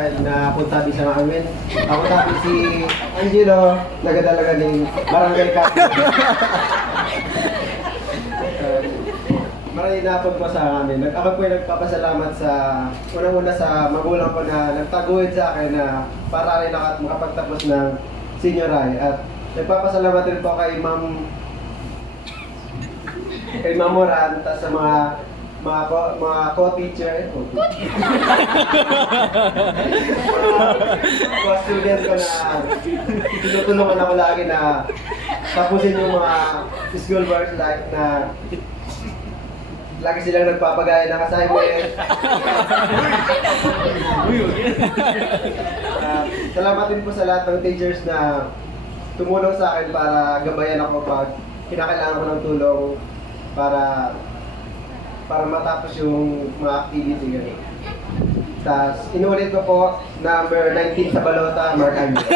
dahil napunta din sa amin. Ako tapos si Angelo, nagadalaga ng barangay captain. Maraming napon po sa amin. Ako po ay nagpapasalamat sa unang-una sa magulang ko na nagtaguhid sa akin na para rin ako makapagtapos ng senior high. At nagpapasalamat rin po kay Ma'am Moran, at sa mga co-teacher, mga student ko na tinutulungan ako lagi na tapusin yung mga school work like na lagi silang nagpapagaya ng assignment. Salamat din po sa lahat ng teachers na tumulong sa akin para gabayan ako pag kinakailangan ko ng tulong para matapos yung mga activity gano'n. Tapos, inulit ko po, number 19 sa balota, Mark Angel.